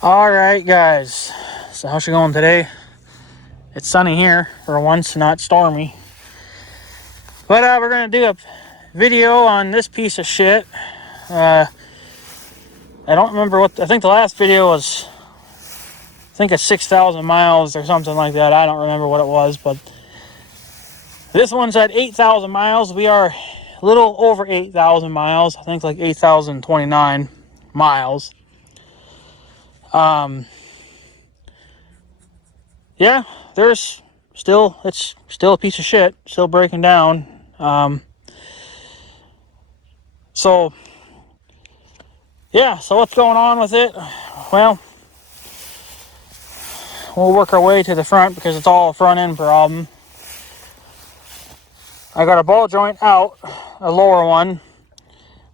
Alright guys, so how's it going today? It's sunny here for once, not stormy. But we're going to do a video on this piece of shit. I don't remember I think the last video was, it's 6,000 miles or something like that. I don't remember what it was, but this one's at 8,000 miles. We are a little over 8,000 miles. I think like 8,029 miles. Yeah, it's still a piece of shit, still breaking down. So what's going on with it? Well, we'll work our way to the front because it's all a front end problem. I got a ball joint out, a lower one.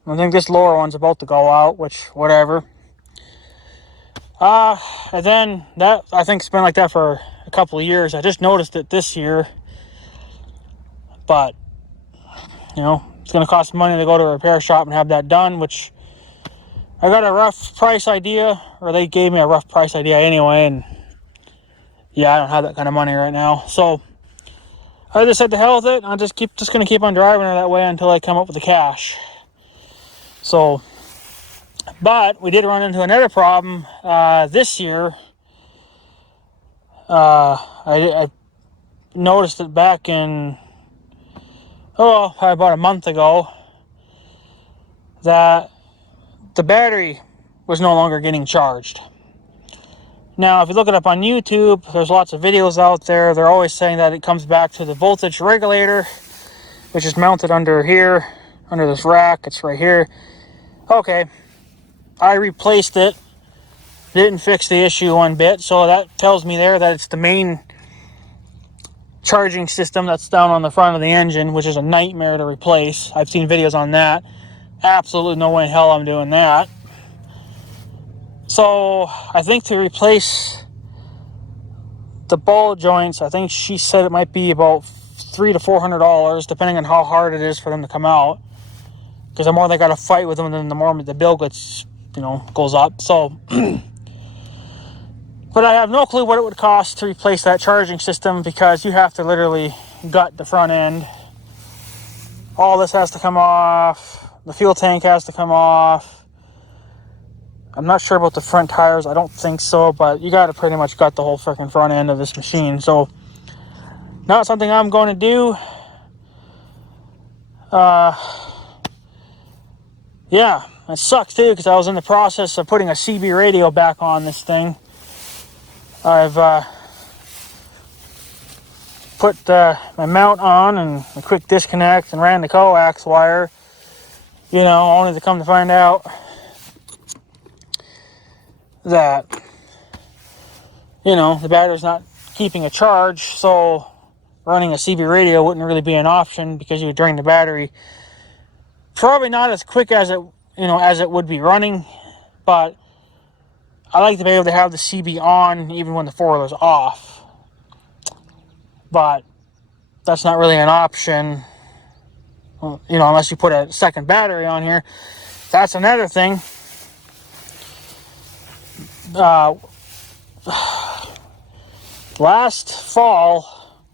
I think this lower one's about to go out, which, whatever. And then that, I think it's been like that for a couple of years. I just noticed it this year. But, it's going to cost money to go to a repair shop and have that done, which I got a rough price idea, or they gave me a rough price idea anyway, and yeah, I don't have that kind of money right now. So I just said to hell with it. I'm just going to keep on driving her that way until I come up with the cash. So, but we did run into another problem this year. I noticed it back in, probably about a month ago, that the battery was no longer getting charged. Now, if you look it up on YouTube, there's lots of videos out there. They're always saying that it comes back to the voltage regulator, which is mounted under here, under this rack. It's right here. Okay, I replaced it. Didn't fix the issue one bit, so that tells me there that it's the main charging system that's down on the front of the engine, which is a nightmare to replace. I've seen videos on that. Absolutely no way in hell I'm doing that. So I think to replace the ball joints, I think she said it might be about $300 to $400, depending on how hard it is for them to come out. Because the more they got to fight with them, then the more the bill gets, goes up. So, but I have no clue what it would cost to replace that charging system, because you have to literally gut the front end. All this has to come off. The fuel tank has to come off. I'm not sure about the front tires. I don't think so, but you got to pretty much gut the whole freaking front end of this machine. So, not something I'm going to do. Yeah, it sucks too, because I was in the process of putting a CB radio back on this thing. I've put my mount on and a quick disconnect and ran the coax wire, only to come to find out that, the battery's not keeping a charge, so running a CB radio wouldn't really be an option, because you would drain the battery. Probably not as quick as it would be running, but I like to be able to have the CB on even when the four-wheeler's off. But that's not really an option, unless you put a second battery on here. That's another thing. Last fall,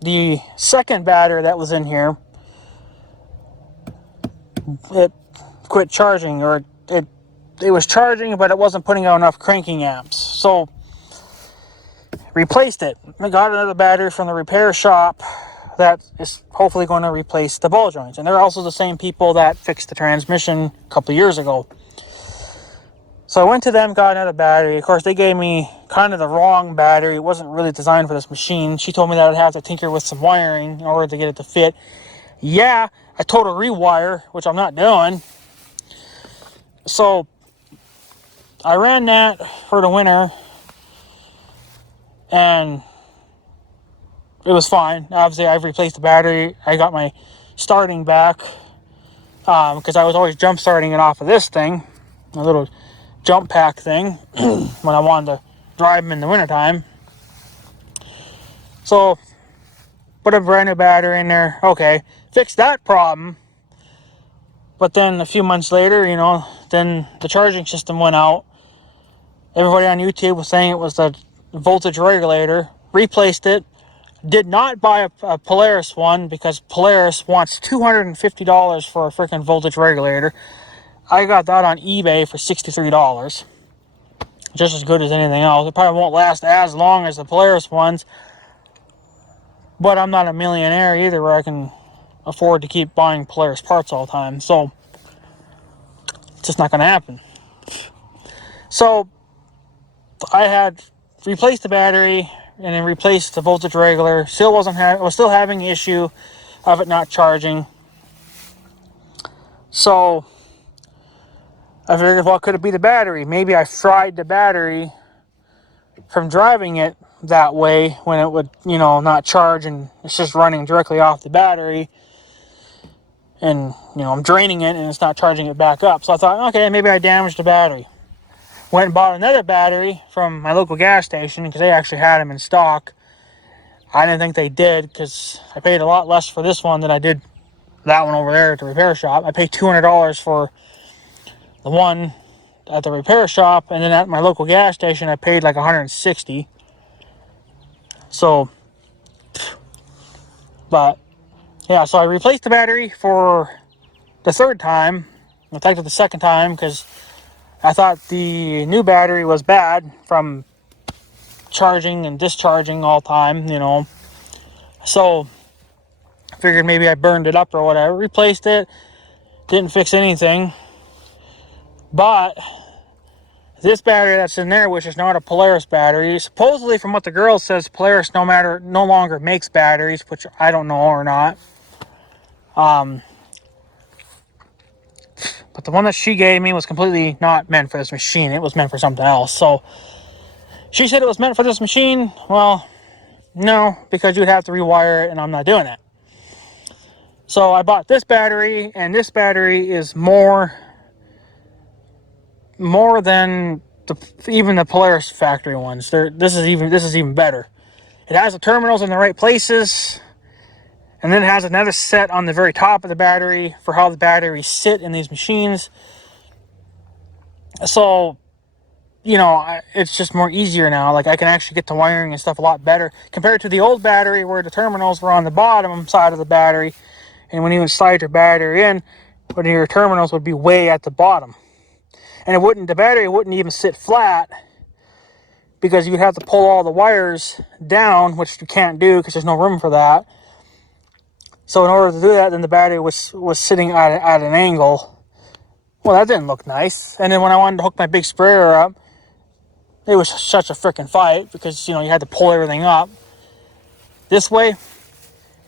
the second battery that was in here, it quit charging, or it was charging, but it wasn't putting out enough cranking amps. So, replaced it. I got another battery from the repair shop that is hopefully going to replace the ball joints. And they're also the same people that fixed the transmission a couple of years ago. So I went to them, got another battery. Of course, they gave me kind of the wrong battery. It wasn't really designed for this machine. She told me that I'd have to tinker with some wiring in order to get it to fit. Yeah, a total rewire, which I'm not doing. So I ran that for the winter, and it was fine. Obviously, I've replaced the battery. I got my starting back, because I was always jump starting it off of this thing, a little jump pack thing, when I wanted to drive them in the wintertime. So, put a brand new battery in there. Okay, fixed that problem. But then a few months later, then the charging system went out. Everybody on YouTube was saying it was the voltage regulator. Replaced it. Did not buy a Polaris one because Polaris wants $250 for a freaking voltage regulator. I got that on eBay for $63. Just as good as anything else. It probably won't last as long as the Polaris ones. But I'm not a millionaire either where I can afford to keep buying Polaris parts all the time. So, it's just not going to happen. So, I had replaced the battery and then replaced the voltage regulator. Still was still having the issue of it not charging. So, I figured, well, could it be the battery? Maybe I fried the battery from driving it that way when it would, not charge and it's just running directly off the battery. And, I'm draining it and it's not charging it back up. So I thought, okay, maybe I damaged the battery. Went and bought another battery from my local gas station because they actually had them in stock. I didn't think they did because I paid a lot less for this one than I did that one over there at the repair shop. I paid $200 for the one at the repair shop, and then at my local gas station I paid like $160. So, but yeah, so I replaced the battery for the third time. In fact, the second time because I thought the new battery was bad from charging and discharging all the time, So, I figured maybe I burned it up or whatever. Replaced it. Didn't fix anything. But this battery that's in there, which is not a Polaris battery, supposedly from what the girl says, Polaris no longer makes batteries, which I don't know or not. But the one that she gave me was completely not meant for this machine. It was meant for something else. So she said it was meant for this machine. Well, no, because you'd have to rewire it, and I'm not doing that. So I bought this battery, and this battery is more than even the Polaris factory ones. This is even better. It has the terminals in the right places. And then it has another set on the very top of the battery for how the batteries sit in these machines. So, it's just more easier now. Like, I can actually get to wiring and stuff a lot better compared to the old battery where the terminals were on the bottom side of the battery. And when you would slide your battery in, your terminals would be way at the bottom. And the battery wouldn't even sit flat because you'd have to pull all the wires down, which you can't do because there's no room for that. So in order to do that, then the battery was sitting at an angle. Well, that didn't look nice. And then when I wanted to hook my big sprayer up, it was such a freaking fight because, you had to pull everything up. This way,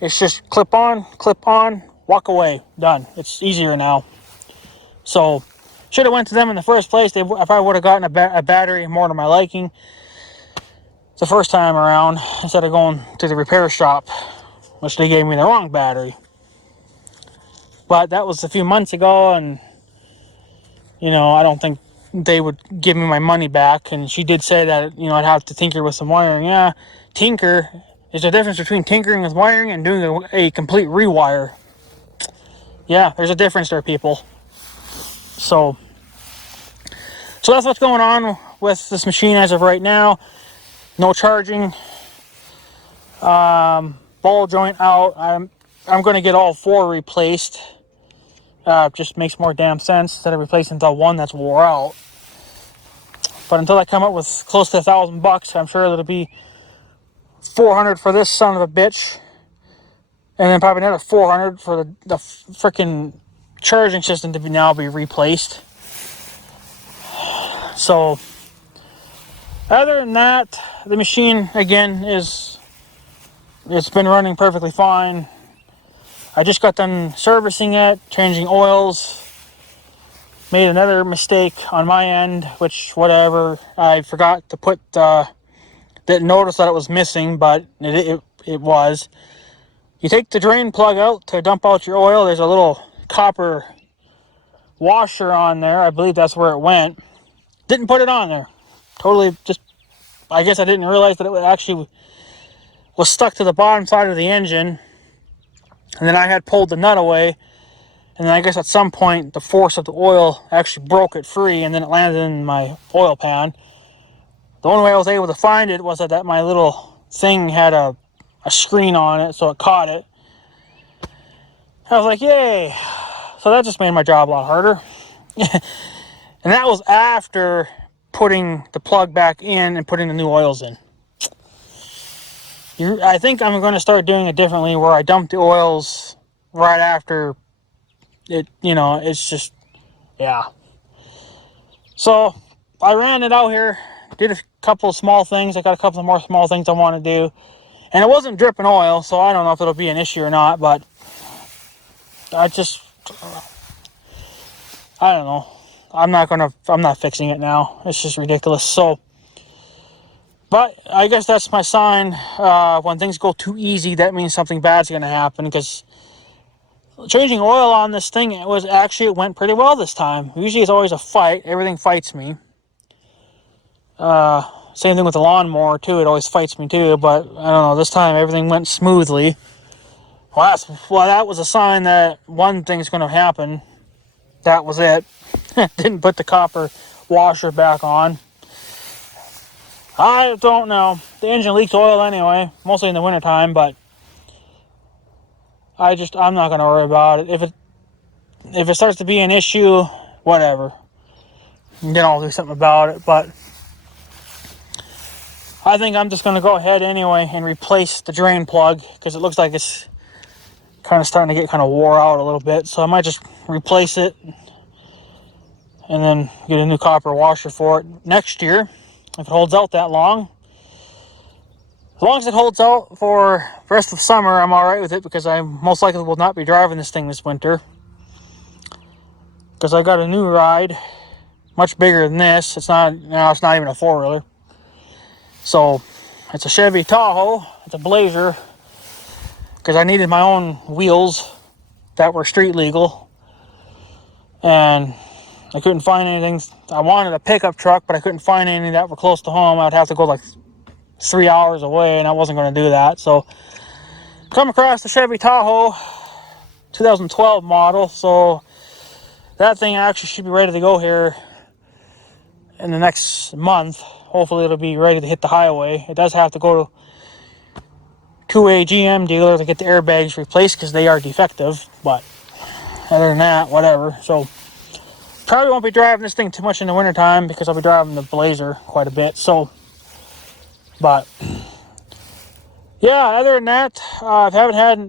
it's just clip on, walk away, done. It's easier now. So, should have went to them in the first place. If I would have gotten a battery more to my liking the first time around, instead of going to the repair shop, which they gave me the wrong battery. But that was a few months ago, and, I don't think they would give me my money back. And she did say that, I'd have to tinker with some wiring. Yeah, tinker. There's a difference between tinkering with wiring and doing a complete rewire. Yeah, there's a difference there, people. So that's what's going on with this machine as of right now. No charging. Ball joint out. I'm going to get all four replaced. Just makes more damn sense instead of replacing the one that's wore out. But until I come up with close to $1,000, I'm sure it'll be $400 for this son of a bitch, and then probably another $400 for the freaking charging system to now be replaced. So, other than that, the machine again it's been running perfectly fine. I just got done servicing it, changing oils. Made another mistake on my end, which whatever. I forgot to put didn't notice that it was missing, but it was. You take the drain plug out to dump out your oil. There's a little copper washer on there. I believe that's where it went. Didn't put it on there. Totally just, I guess I didn't realize that it actually was stuck to the bottom side of the engine. And then I had pulled the nut away, And then I guess at some point the force of the oil actually broke it free, and then it landed in my oil pan. The only way I was able to find it was that my little thing had a screen on it, so it caught it. I was like, yay. So that just made my job a lot harder. And that was after putting the plug back in and putting the new oils in. I think I'm going to start doing it differently, where I dump the oils right after it, it's just, yeah. So I ran it out here, did a couple of small things. I got a couple of more small things I want to do. And it wasn't dripping oil, so I don't know if it'll be an issue or not, but I don't know. I'm not fixing it now. It's just ridiculous. So, but I guess that's my sign. When things go too easy, that means something bad's going to happen, because changing oil on this thing, it went pretty well this time. Usually it's always a fight. Everything fights me. Same thing with the lawnmower too. It always fights me too, but I don't know. This time everything went smoothly. Well, that was a sign that one thing's going to happen. That was it. Didn't put the copper washer back on. I don't know. The engine leaks oil anyway, mostly in the wintertime, but I'm not going to worry about it. If it starts to be an issue, whatever. Then I'll do something about it, but I think I'm just going to go ahead anyway and replace the drain plug, because it looks like it's kind of starting to get kind of wore out a little bit. So I might just replace it and then get a new copper washer for it next year, if it holds out that long. As long as it holds out for the rest of summer, I'm alright with it, because I most likely will not be driving this thing this winter, because I got a new ride, much bigger than this. It's not even a four-wheeler. So it's a Chevy Tahoe. It's a Blazer, because I needed my own wheels that were street legal, and I couldn't find anything. I wanted a pickup truck, but I couldn't find any that were close to home. I'd have to go like 3 hours away, and I wasn't going to do that. So come across the Chevy Tahoe 2012 model. So that thing actually should be ready to go here in the next month. Hopefully it'll be ready to hit the highway. It does have to go to a GM dealer to get the airbags replaced, because they are defective. But other than that, whatever. So probably won't be driving this thing too much in the wintertime, because I'll be driving the Blazer quite a bit. So, but yeah, other than that,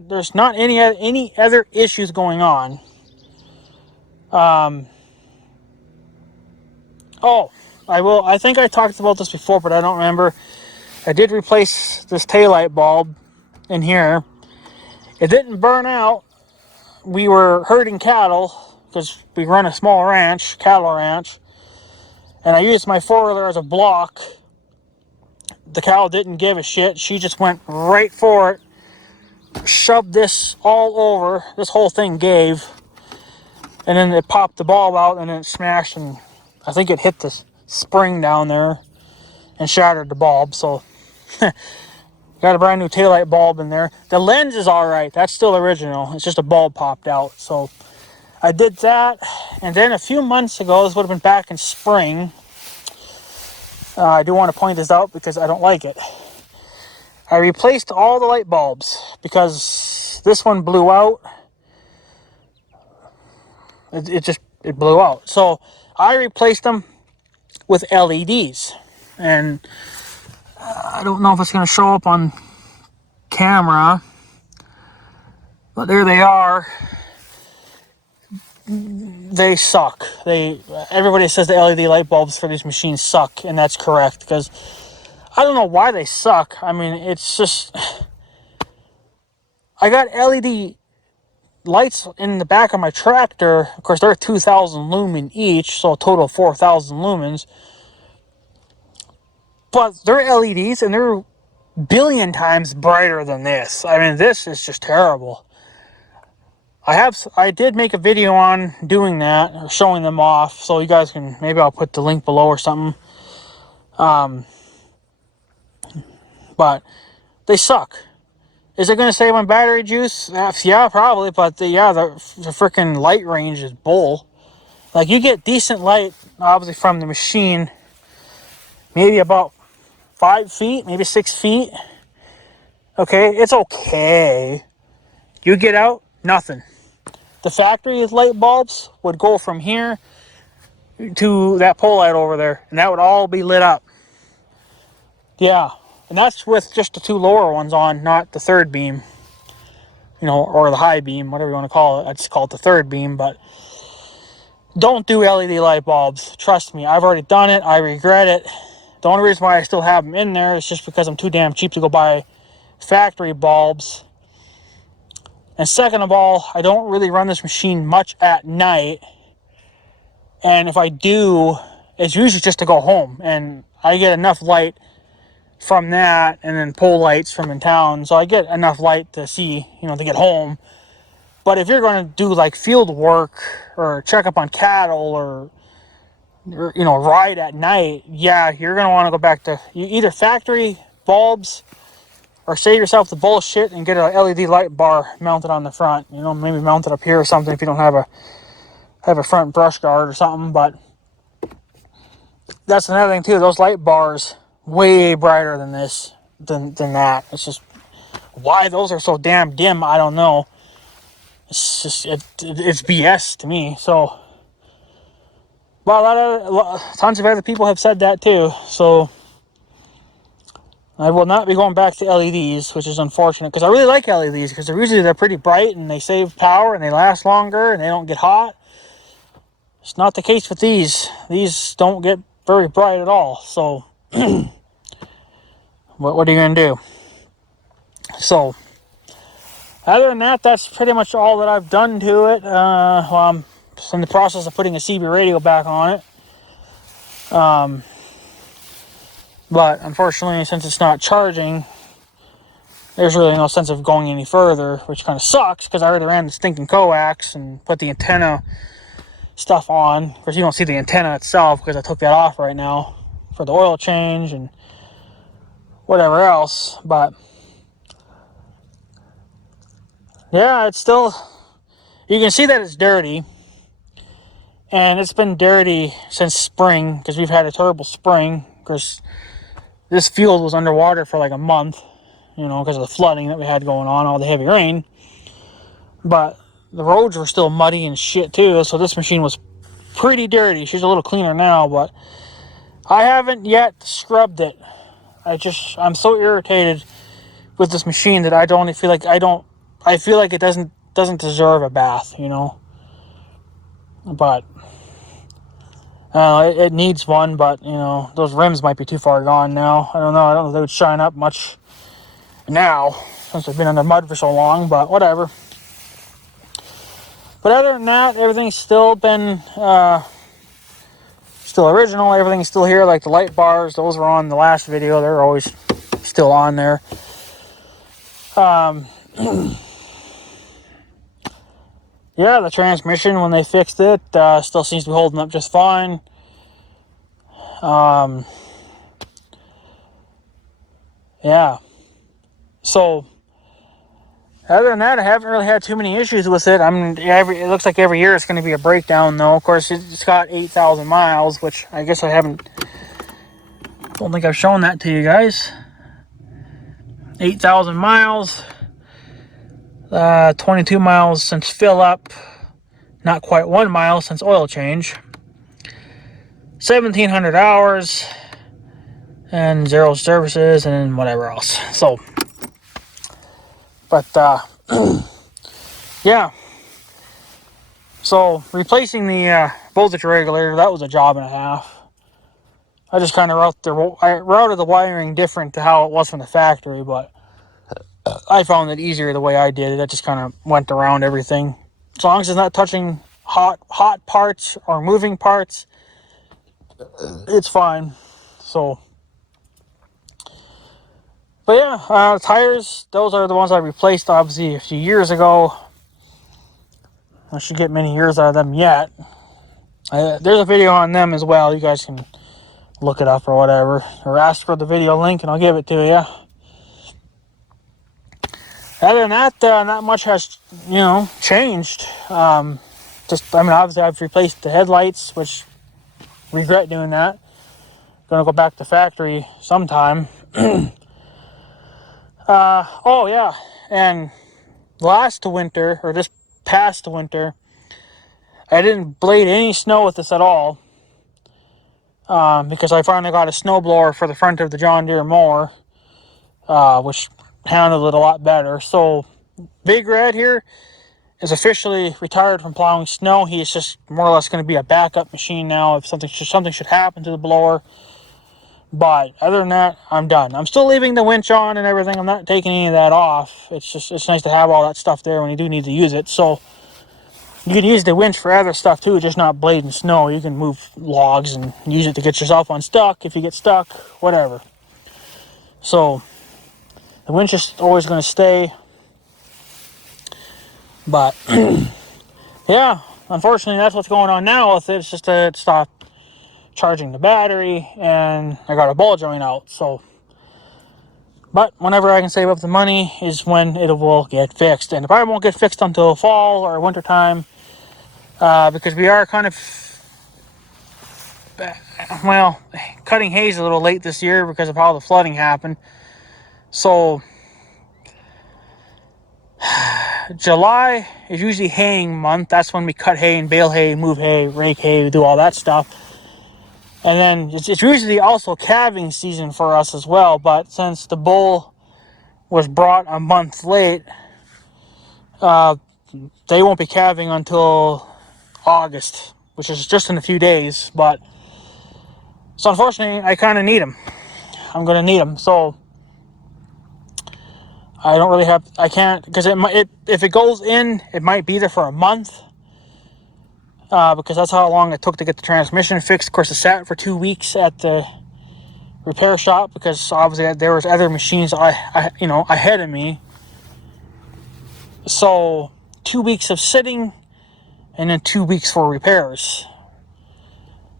there's not any other issues going on. I think I talked about this before, but I don't remember. I did replace this taillight bulb in here. It didn't burn out. We were herding cattle, because we run a small ranch, cattle ranch, and I used my four-wheeler as a block. The cow didn't give a shit. She just went right for it, shoved this all over. This whole thing gave, and then it popped the bulb out, and then it smashed, and I think it hit the spring down there and shattered the bulb. So got a brand new taillight bulb in there. The lens is all right. That's still original. It's just a bulb popped out. So I did that. And then a few months ago, this would have been back in spring. I do want to point this out because I don't like it. I replaced all the light bulbs because this one blew out. It blew out. So I replaced them with LEDs. And I don't know if it's going to show up on camera, but there they are. They suck. Everybody says the LED light bulbs for these machines suck, and that's correct, because I don't know why they suck. I mean, it's just, I got LED lights in the back of my tractor. Of course, they're 2,000 lumen each, so a total of 4,000 lumens. But they're LEDs, and they're billion times brighter than this. I mean, this is just terrible. I did make a video on doing that, or showing them off, so you guys can, maybe I'll put the link below or something. But they suck. Is it going to save on battery juice? Yeah, probably, but the freaking light range is bull. Like, you get decent light, obviously, from the machine, maybe about 5 feet, maybe 6 feet. Okay, it's okay. You get out, nothing. The factory light bulbs would go from here to that pole light over there, and that would all be lit up. Yeah, and that's with just the 2 lower ones on, not the third beam. You know, or the high beam, whatever you want to call it. I just call it the third beam, but don't do LED light bulbs. Trust me, I've already done it. I regret it. The only reason why I still have them in there is just because I'm too damn cheap to go buy factory bulbs. And second of all, I don't really run this machine much at night. And if I do, it's usually just to go home. And I get enough light from that, and then pole lights from in town. So I get enough light to see, you know, to get home. But if you're going to do like field work or check up on cattle or you know, ride at night, yeah, you're going to want to go back to either factory bulbs or save yourself the bullshit and get a LED light bar mounted on the front. You know, maybe mount it up here or something if you don't have a front brush guard or something. But that's another thing too. Those light bars way brighter than this, than that. It's just why those are so damn dim. I don't know. It's just it's BS to me. So, well, tons of other people have said that too. So I will not be going back to LEDs, which is unfortunate because I really like LEDs because they're pretty bright and they save power and they last longer and they don't get hot. It's not the case with these. These don't get very bright at all. So what are you going to do? So other than that, that's pretty much all that I've done to it. Well, I'm in the process of putting a CB radio back on it. But unfortunately, since it's not charging, there's really no sense of going any further, which kind of sucks because I already ran the stinking coax and put the antenna stuff on. Of course, you don't see the antenna itself because I took that off right now for the oil change and whatever else. But yeah, it's still, you can see that it's dirty. And it's been dirty since spring because we've had a terrible spring because this field was underwater for like a month, you know, because of the flooding that we had going on, all the heavy rain. But the roads were still muddy and shit too, so this machine was pretty dirty. She's a little cleaner now, but I haven't yet scrubbed it. I'm so irritated with this machine that I feel like it doesn't deserve a bath, you know. But it needs one, but you know, those rims might be too far gone now. I don't know if they would shine up much now since they've been in the mud for so long, but whatever. But other than that, everything's still been still original. Everything's still here, like the light bars. Those were on the last video. They're always still on there. Yeah, the transmission, when they fixed it, still seems to be holding up just fine. Yeah. So, other than that, I haven't really had too many issues with it. I mean, it looks like every year it's going to be a breakdown, though. Of course, it's got 8,000 miles, which I guess don't think I've shown that to you guys. 8,000 miles. 22 miles since fill up, not quite 1 mile since oil change, 1,700 hours, and 0 services and whatever else. So, but yeah. So replacing the voltage regulator, that was a job and a half. I just kind of routed the wiring different to how it was from the factory, but I found it easier the way I did it. I just kind of went around everything. As long as it's not touching hot parts or moving parts, it's fine. So, but yeah, tires, those are the ones I replaced obviously a few years ago. I should get many years out of them yet. There's a video on them as well. You guys can look it up or whatever, or ask for the video link and I'll give it to you. Other than that, not much has, changed. Obviously I've replaced the headlights, which regret doing that. Gonna go back to factory sometime. Oh yeah, and last winter, or this past winter, I didn't blade any snow with this at all. Because I finally got a snowblower for the front of the John Deere mower, which handled it a lot better. So Big Red here is officially retired from plowing snow. He's just more or less going to be a backup machine now if something should happen to the blower. But other than that, I'm done. I'm still leaving the winch on and everything. I'm not taking any of that off. It's nice to have all that stuff there when you do need to use it. So you can use the winch for other stuff too, just not blading snow. You can move logs and use it to get yourself unstuck if you get stuck, whatever. So the winch is always going to stay. But yeah, unfortunately that's what's going on now with it. It's just that it stopped charging the battery and I got a ball joint out. So, but whenever I can save up the money is when it will get fixed. And it probably won't get fixed until fall or winter time. Because we are kind of, cutting hay a little late this year because of how the flooding happened. So July is usually haying month. That's when we cut hay and bale hay, move hay, rake hay, do all that stuff. And then it's usually also calving season for us as well. But since the bull was brought a month late, they won't be calving until August, which is just in a few days. But so unfortunately, I kind of need them. I'm going to need them. So I don't really have, I can't, because if it goes in, it might be there for a month. Because that's how long it took to get the transmission fixed. Of course, it sat for 2 weeks at the repair shop because obviously there was other machines ahead of me. So 2 weeks of sitting and then 2 weeks for repairs.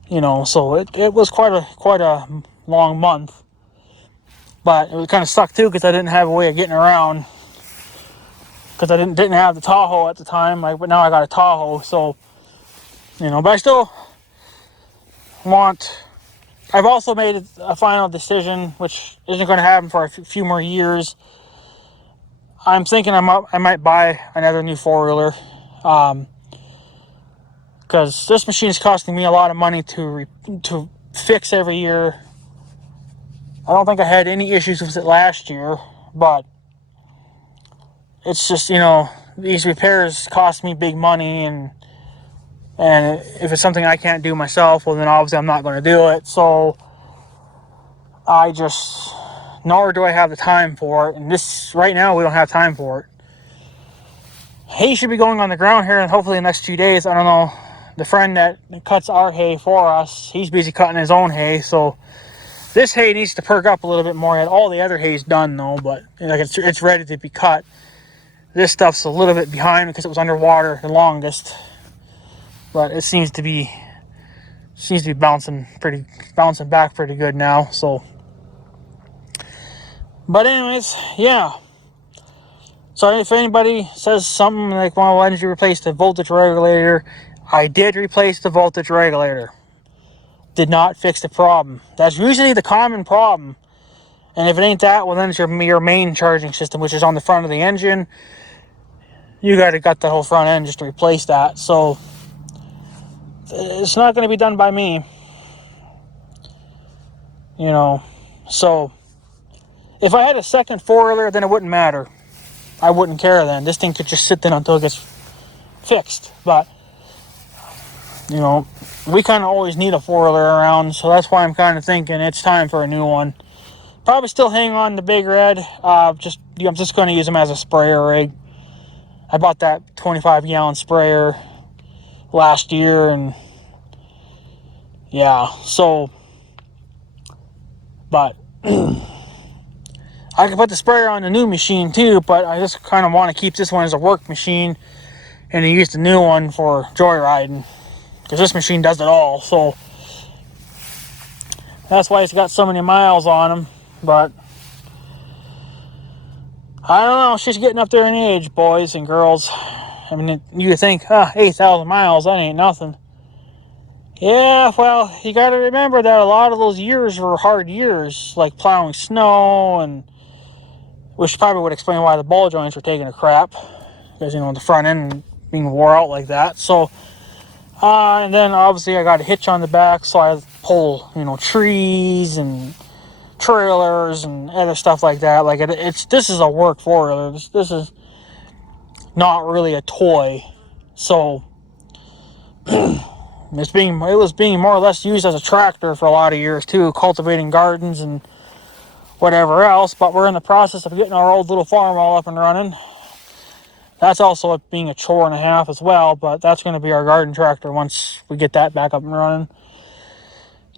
So it was quite a long month. But it kind of sucked too because I didn't have a way of getting around. Because I didn't have the Tahoe at the time. But now I got a Tahoe, so but I still want. I've also made a final decision, which isn't going to happen for a few more years. I'm thinking I might buy another new four-wheeler, because this machine is costing me a lot of money to fix every year. I don't think I had any issues with it last year, but it's just these repairs cost me big money, and if it's something I can't do myself, well then obviously I'm not going to do it. So nor do I have the time for it. And right now we don't have time for it. Hay should be going on the ground here, and hopefully in the next few days. I don't know. The friend that cuts our hay for us, he's busy cutting his own hay. So this hay needs to perk up a little bit more. All the other hay's done though, but it's ready to be cut. This stuff's a little bit behind because it was underwater the longest. But it seems to be bouncing back pretty good now. So, but anyways, yeah. So if anybody says something like, "Well, why didn't you replace the voltage regulator?" I did replace the voltage regulator. Did not fix the problem. That's usually the common problem. And if it ain't that, well then it's your main charging system, which is on the front of the engine. You got to gut the whole front end just to replace that. So it's not going to be done by me, so if I had a second four-wheeler, then it wouldn't matter. I wouldn't care then. This thing could just sit there until it gets fixed. But we kind of always need a four-wheeler around, so that's why I'm kind of thinking it's time for a new one. Probably still hang on the Big Red. I'm just going to use them as a sprayer rig. I bought that 25-gallon sprayer last year, and yeah, so, but I can put the sprayer on the new machine too, but I just kind of want to keep this one as a work machine and use the new one for joyriding, because this machine does it all. So that's why it's got so many miles on them. But I don't know. She's getting up there in age, boys and girls. I mean, you think, 8,000 miles, that ain't nothing. Yeah, well, you got to remember that a lot of those years were hard years, like plowing snow, and which probably would explain why the ball joints were taking a crap, because, the front end being wore out like that. So, and then obviously I got a hitch on the back, so I pull, trees and trailers and other stuff like that. Like this is a work four-wheeler. This is not really a toy. So it was being more or less used as a tractor for a lot of years too, cultivating gardens and whatever else. But we're in the process of getting our old little farm all up and running. That's also being a chore and a half as well, but that's going to be our garden tractor once we get that back up and running.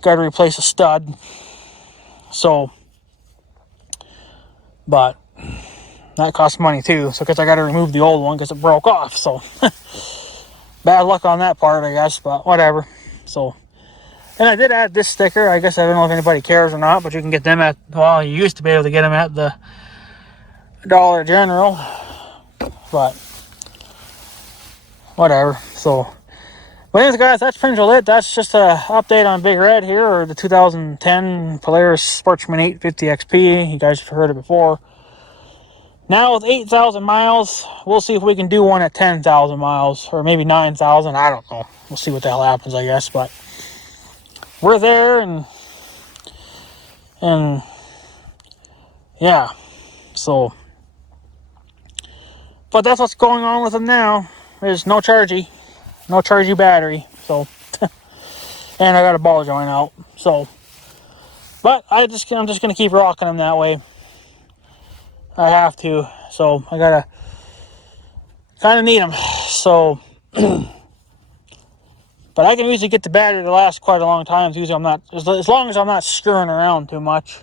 Got to replace a stud. So, but that costs money too. So, because I got to remove the old one because it broke off. So, bad luck on that part, I guess, but whatever. So, and I did add this sticker. I guess I don't know if anybody cares or not, but you can get them at, well, you used to be able to get them at the Dollar General, but whatever. So, but anyways, guys, that's pretty much it. That's just an update on Big Red here, or the 2010 Polaris Sportsman 850 XP. You guys have heard it before. Now with 8,000 miles, we'll see if we can do one at 10,000 miles, or maybe 9,000. I don't know. We'll see what the hell happens, I guess. But we're there, and yeah. So, but that's what's going on with them now. There's no chargy battery. So, and I got a ball joint out. So, but I'm just gonna keep rocking them that way. I have to, so I gotta kind of need them. So, but I can usually get the battery to last quite a long time. Usually I'm not, as long as I'm not screwing around too much,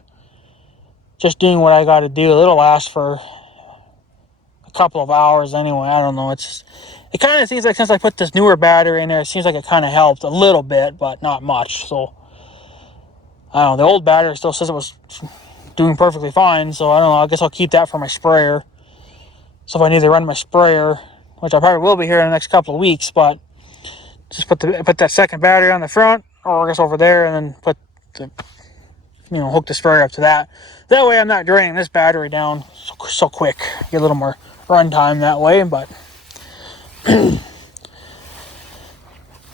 just doing what I got to do. It'll last for a couple of hours anyway. I don't know. It kind of seems like since I put this newer battery in there, it seems like it kind of helped a little bit, but not much. So I don't know. The old battery still says it was doing perfectly fine, so I don't know. I guess I'll keep that for my sprayer. So if I need to run my sprayer, which I probably will be here in the next couple of weeks, but just put that second battery on the front, or I guess over there, and then put the hook the sprayer up to that. That way I'm not draining this battery down so quick. Get a little more run time that way, but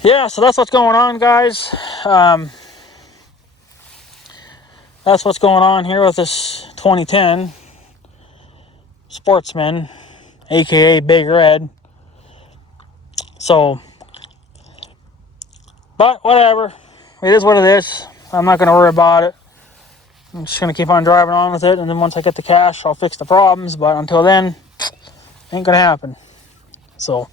yeah. So that's what's going on, guys. That's what's going on here with this 2010 Sportsman, aka Big Red. So, but whatever. It is what it is. I'm not going to worry about it. I'm just going to keep on driving on with it, and then once I get the cash, I'll fix the problems. But until then, ain't going to happen. So,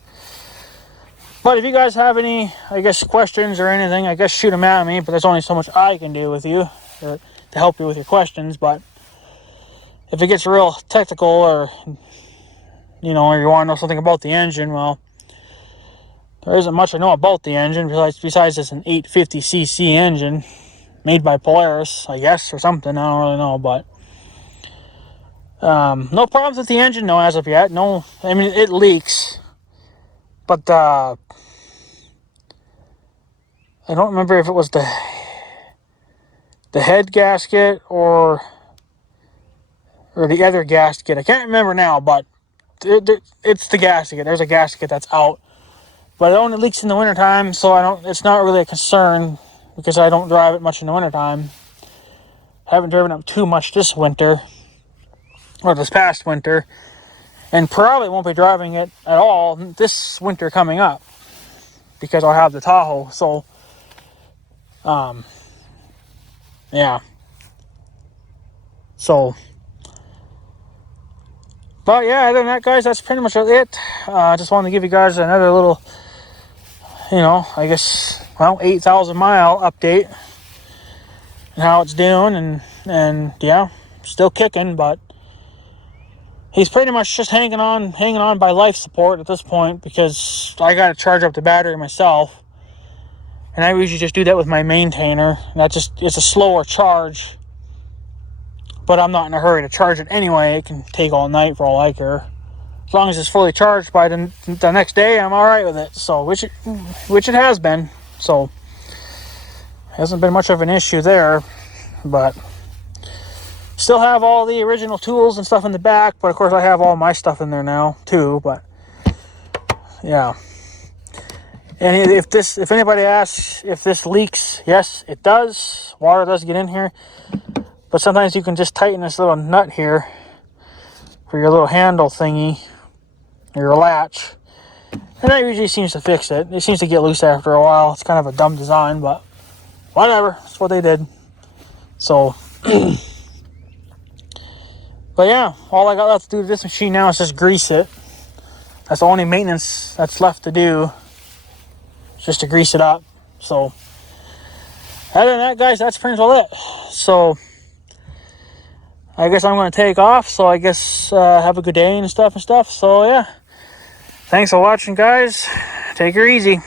but if you guys have any, I guess, questions or anything, I guess shoot them at me. But there's only so much I can do with you to help you with your questions. But if it gets real technical, or or you want to know something about the engine, well, there isn't much I know about the engine besides it's an 850cc engine made by Polaris, I guess, or something. I don't really know, but no problems with the engine, no, as of yet. No, I mean, it leaks, but I don't remember if it was the head gasket or the other gasket. I can't remember now, but it's the gasket. There's a gasket that's out, but it only leaks in the wintertime, so it's not really a concern because I don't drive it much in the wintertime. I haven't driven it too much this winter, or this past winter, and probably won't be driving it at all this winter coming up because I'll have the Tahoe. So, yeah. So, but yeah, other than that, guys, that's pretty much it. I just wanted to give you guys another little, I guess, 8,000 mile update and how it's doing, and yeah, still kicking, but he's pretty much just hanging on by life support at this point because I got to charge up the battery myself, and I usually just do that with my maintainer. It's a slower charge, But I'm not in a hurry to charge it anyway. It can take all night for all I care. As long as it's fully charged by the next day, I'm all right with it. So, which it has been. So, hasn't been much of an issue there. But still have all the original tools and stuff in the back. But of course, I have all my stuff in there now too. But yeah. And if anybody asks if this leaks, yes, it does. Water does get in here. But sometimes you can just tighten this little nut here for your little handle thingy, your latch, and that usually seems to fix it. It seems to get loose after a while. It's kind of a dumb design, but whatever. That's what they did. So, but yeah, all I got left to do with this machine now is just grease it. That's the only maintenance that's left to do, just to grease it up. So, other than that, guys, that's pretty much it. So, I guess I'm going to take off. So, I guess have a good day and stuff. So, yeah. Thanks for watching, guys. Take her easy.